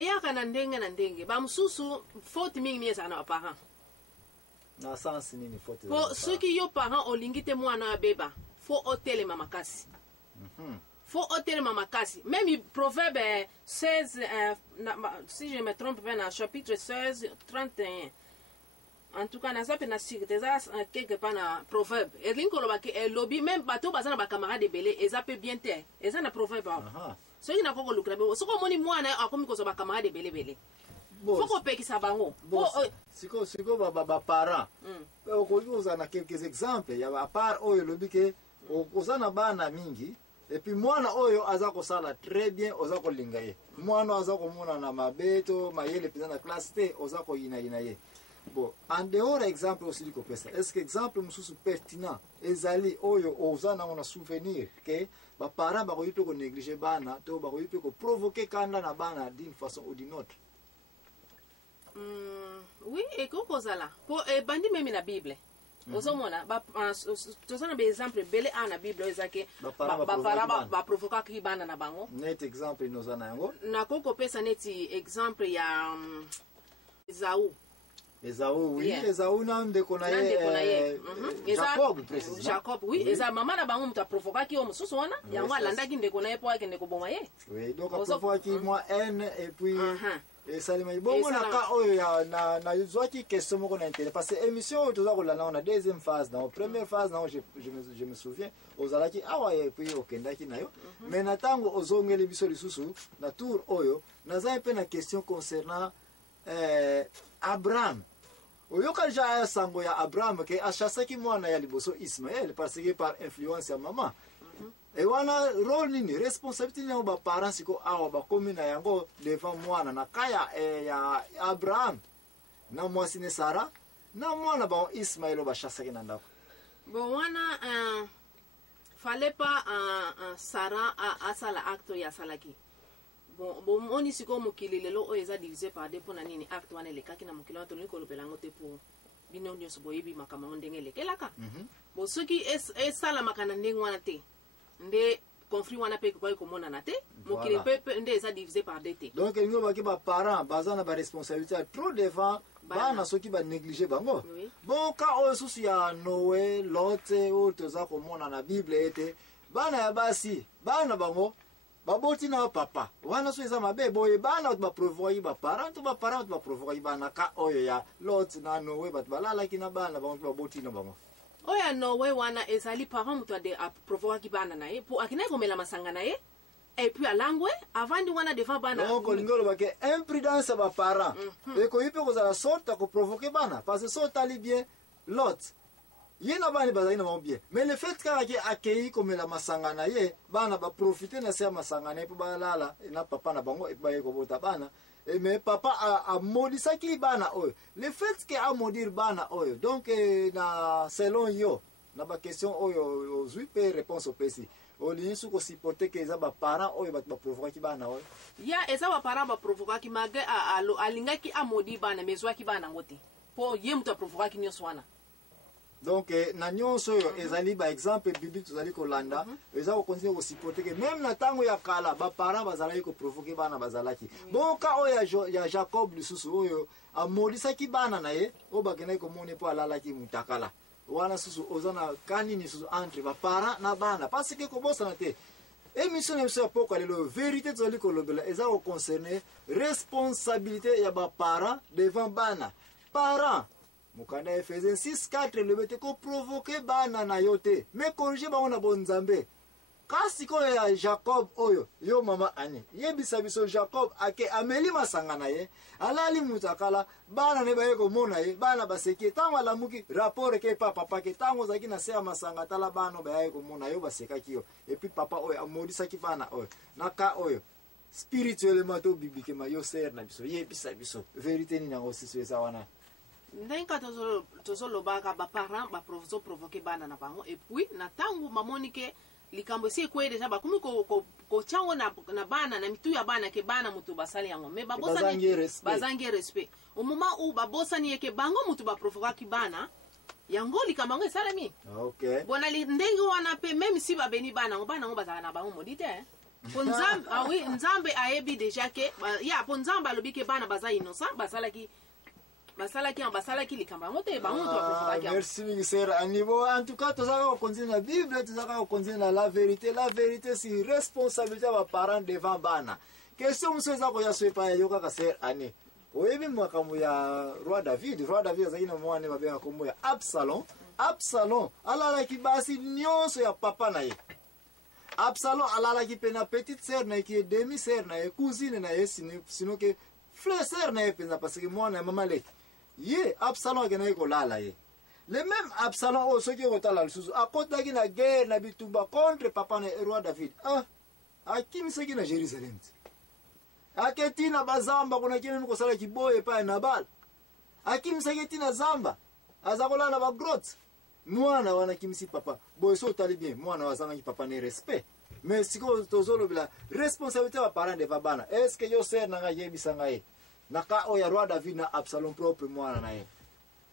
yaka na ndenge ba mususu faute mingi mieza na parents na sens nini faute po soki yo parents olingi te mwana beba fo otelema makasi faut otelema makasi. Même proverbe 16 si je me trompe pas dans chapitre 16 31 en tout cas na ça na sik déjà quelque part na proverbe et linko lo ba ke lobby même bato bazana ba camarade belé ezape bien te eza na proverbe so ina koko lukrabe so ko moni mwana akomi ko so ba camarade belé faut pekisa bango siko ba parents ko uza na quelques exemples ya ba part oyo lobi ke ozana bana mingi et puis mwana oyo aza ko sala très bien oza ko linga ye mwana aza ko mona na mabeto mayele peza na classe te oza ko ina ye. Bon, en dehors exemple aussi du copesa, est-ce que exemple mususu pertinent ezali oyo ozana on a souvenir que ba parents ba koyipe ko négliger bana to ba koyipe ko provoquer kanda na bana d'une façon ou d'une autre? Oui, et koko zala po bandi même na Bible ozomona ba tozana ba exemple belé na Bible ezake ba parents ba provoquer ki bana na bango net exemple nozana yango na koko pesa neti exemple ya Esaú, oui, Esaú nande konaye Jacob précisément. Jacob, oui, eza maman na bango muta provoquer ki o mususu wana yango alandaki ndeko na ye po akende koboma ye. Oui, donc a provoquer moi haine et puis et ça les bon on a ka oyo ya na yuzwaki question moko na intérêt parce que émission toza ko lana on a deuxième phase dans première phase non je me souviens ozalaki awa et puis okendaki nayo mais na tango ozongeli biso lisusu na tour oyo naza pe na question concernant Abraham. Oyoka ja sango ya Abraham ke ashasaki mwana ya liboso Ismaël parce que par influence ya maman. Et wana role nini responsabilité na ba parents siko awa ba komina yango devant mwana na kaya ya Abraham. Na mwasi ne Sara na mwana ba Ismaël ba shasaki na ndako. Bon wana fallait pas Sarah a sala acte ya salaki. Bon on ici comme mokili lelo o eza divisé par deux pona nini acte wana le kaki na mokili wana to ko lobela ngote pour bino nyonso boyebi makama ndenge le kelaka bon soki sala makana ndenge wana te nde conflit wana pe ko mona na te mokili pe nde eza divisé par deux te donc ngo ba ki ba parents bazana ba responsabilité trop devant bana soki ba négliger bango bon ka o susu ya Noé Lot o toza ko mona na Bible ete bana ya basi bana bango baboti na papa wana so eza mabe boye bana ba provoquer ba parents ba provoquer bana ka oyo ya Lot na Noé bat balala kina bana ba baboti na bango oya Noé wana ezali parents muto de a provoquer bana na ye pour akina komela masanga na ye et puis alangwe avant de wana devant bana donc lingolo ba ke imprudence ba parents et ko yipe ko za sorte ko provoquer bana parce que so tali bien Lot yena bani bazali na bien mais le fait qu'il a accueilli comme la masangana ye bana ba profiter na sia masangana pour balala na papa na bango e ba ko bota bana et mais papa a maudit ki bana oyo le fait que a maudire bana oyo donc na selon yo na ba question oyo ozui pe réponse au pesi oli su ko supporter que za ba parents oyo ba provoquer ki bana oyo ya eza ba parents ba provoquer ki mage alinga ki a maudit bana mezwa ki bana ngote po ye muta provoquer ki nyonso wana. Donc na nyonso yo ezali ba exemple biblique tozali ko landa eza ko continuer ko supporter que même na tango ya kala ba parents bazalaki ko provoquer bana bazalaki bon ka oyo ya Jacob lisusu oyo amolisaki bana na ye o bakena ko mone po alalaki mutakala wana susu ozana kanini susu entre ba parents na bana parce que ko bosa na te émission na biso poko lelo vérité tozali ko lobela eza ko concerner responsabilité ya ba parents devant bana parents mukanda Efesiens 6:4 le bete ko provoquer bana na yote mais corriger ba ona bonzambe kasi ko ya Jacob oyo yo mama ani yebisa biso Jacob ake ameli masanga na ye alali mutakala bana ne baye ko mona ye bana baseki tango la muki rapport ke papa ke tango zaki na se masanga tala bana baye ko mona yo baseka kiyo et puis papa oyo amodisa ki bana oyo naka oyo spirituellement to bibliquement yo ser na biso yebisa biso vérité ni na osisi eza wana ndenga tozolo baka ba parents ba provoquer bana na bango et puis na tangu mamonike likambo si ko deja ba kumi ko chango na bana na mitu ya bana ke bana mutu basali yango me babosa ni bazange respect au moment où babosa ni ke bango mutu ba provoquer bana yango likambo ngo salami OK bona li ndenga wana pe même si ba beni bana ngo bazana na bango modite po nzambe ah oui nzambe ayebi déjà que ya po nzambe alobi ke bana baza innocent basalaki likamba yango te bango to baprovokaki yango. Merci mingi sœur Anibo. En tout cas tozaka kokontinue na Bible, tozaka kokontinue na la vérité. La vérité c'est responsabilité ya baparent devant bana. Question mosusu eza koya so epai yokaka sœur Ani. Oyebi makambo ya roi David azalaki na mwana babengaka kombo ya Absalom alalaki basi nyonso ya papa na ye. Absalom alalaki pe na petite sœur na ye ki demi sœur na ye, cousine na ye, sino ke frère sœur na ye penza parce que mwana ya mama leki ye Absalom akendaki kolala ye. Le même Absalom oyo soki ekotala lisusu akotaki na guerre na bitumba contre papa na roi David. Akimisaki na Jérusalem ti aketi na bazamba kuna kimi kosala kiboye pa na bala akimisaki ti na zamba aza kolala ba grotte mwana wana kimisi papa boye so tali bien mwana wazangaki papa ne respect mais siko tozolobela responsabilité ba parents devant bana. Est-ce que yo sœur nanga yebisa ngai naka oya roi David na Absalom propre mwana na ye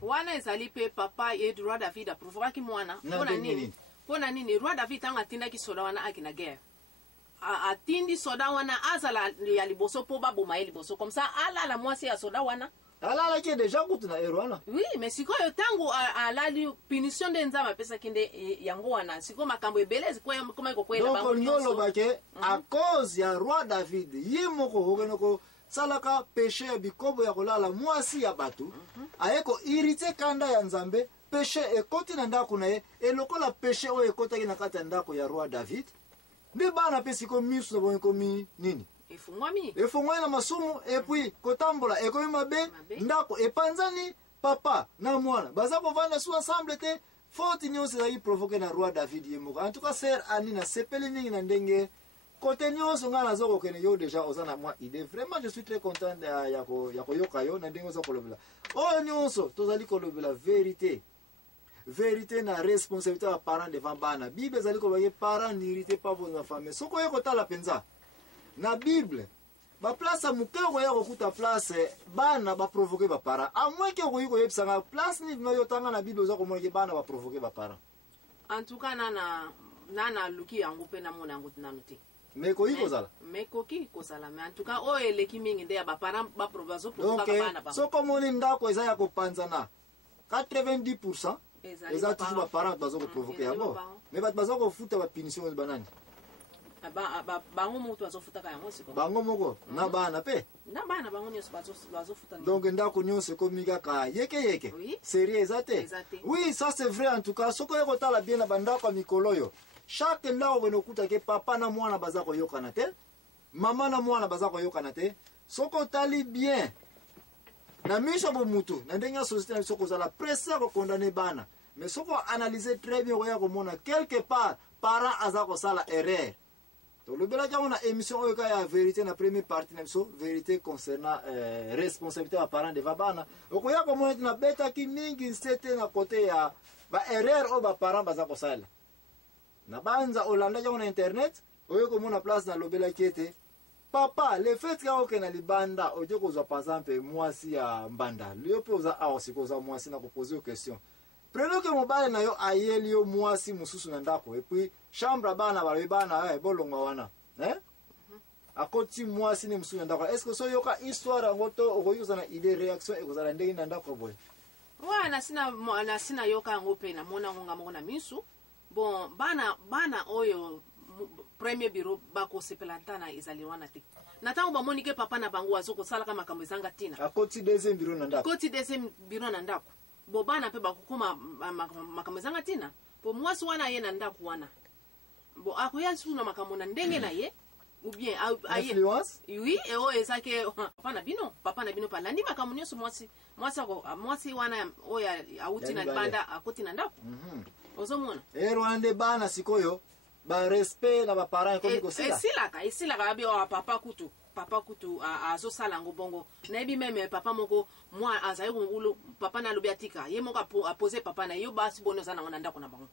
wana ezali pe papa ye roi David aprovokaki mwana pona nini roi David tanga atindaki soda wana akina guerre atindi soda wana azala ya liboso po baboma ye liboso comme ça alala mwasi ya soda wana alalaki déjà kutu na ero wana. Oui mais sikoyo tango alali punition de nzambe apesaki nde yango wana sikoyo makambo ebele koma ekokwela bango nyonso. Donc nyolo bake à cause ya roi David ye moko hokenoko salaka péché ya bikobo ya kolala mwasi ya batu ayeko irite kanda ya nzambe péché ekoti na ndako na ye elokola péché oyo ekotaki na kati ya ndako ya roi David nde bana pe siko misu na bongo ekomi nini efungwami na masumu epui kotambola ekomi mabe ndako epanzani papa na mwana baza kovanda su ensemble te faute nyonso ezalaki provoke na roi David ye moko. En tout cas sœur Annie nasepeli mingi na ndenge kote nyonso ngai naza kokende yo déjà oza na mwa idée. Vraiment je suis très content ya koyoka yo na ndenge oza kolobela oyo nyonso tozali kolobela vérité na responsabilité ya parents devant bana. Bible ezali kolobaki parents n'irritez pas vos enfants. Mais soko yo kotala penza na Bible ba place mukeko ya kokuta place bana ba provoquer ba parents a moins que ko yebisa nga place ni no yotanga na Bible oza komona ke bana ba provoquer ba parents. En tout cas nana luki yango pe na mona yango tinano te mais ko yikozala mais koki kozala mais en tout cas o eleki mingi nde ya ba parents ba provoquer bana ba so komoni ndako eza ya kopanzana 90% eza toujours ba parents bazo ko provoquer yango mais bat bazo ko futa ba punition banani bango moto azofutaka yango siko bango moko na bana pe na bana bango nyonso bazofuta donc ndako nyonso komi kaka yeke sérieux ezate. Oui ça c'est vrai. En tout cas soko yeko tala bien na bandako ya mikolo yo chaque ndako beno kuta ke papa na mwana baza koyokana te mama na mwana baza koyokana te soko tali bien na miso bo mutu na ndenge société na soko zala presse ko condamner bana mais soko analyser très bien oya ko mona quelque part parent aza ko sala erreur. Le belage on a émission oyo ya vérité na première partie na biso vérité concernant responsabilité ya parents devant bana okoya ko mona na beta ki mingi sete na côté ya ba erreur o ba parents baza ko sala na banza olanda ya on internet oyo ko mona place na lobela kiete papa le fait ka okena libanda oje ko za par exemple mwasi ya mbanda lio pe oza awosiko za mwasi na ko poser une question. Prenons que mobile na yo ayeli yo mwasi mususu na ndako et puis chambre bana balobi bana bolonga wana akoti mwasi ni mususu na ndako. Est-ce que so yoka histoire ngoto okoyoza na idée réaction ekozala ndenge na ndako boy wana sina yoka ngo pe na mona ngonga moko na misu bon bana oyo premier bureau bako sepelantana ezali wana te na tango bamoni ke papa na bango azoko sala kama makambo ezanga tina akoti deuxième bureau na ndako bo bana pe bakukuma makambo ezanga tina po mwasi wana ye na ndako wana bo akoya suna makambo na ndenge na ye ou bien influence oui eo ezake papa na bino palandi makambo nyonso mwasi wana oya auti na banda akoti na ndako ozomona Rwanda bana sikoyo ba respect na ba parents comme ko sila esilaka abi o papa kutu azosala ngo bongo na ebi meme papa moko mwa azayi ngulu papa na lobi atika ye moko apose papa na yo basi bono za na ndako na bango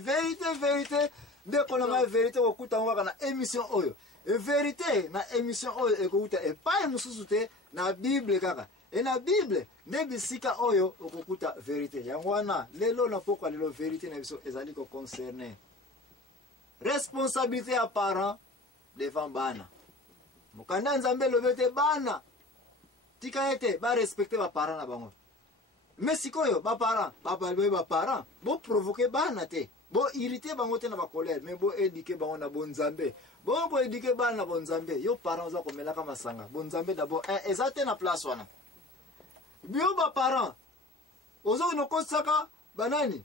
vérité de kolonga vérité okuta ngwa na émission oyo vérité na émission oyo ekokuta epai mususu te na Bible kaka na Bible nde bisika oyo okokuta vérité yango wana lelo na pokwa lelo vérité na biso ezali ko concerner responsabilité ya parent devant bana mokanda nzambe lobi te bana tika ete barespecte baparent na bango mais sikoyo baparent bo provoke bana te bo irrite bango te na bacolère mais bo éduquer bango na bonzambe bo ko éduquer bana na bonzambe yo parent oza komelaka masanga bonzambe d'abord eza te na place wana bio baparent ozo inokosaka banani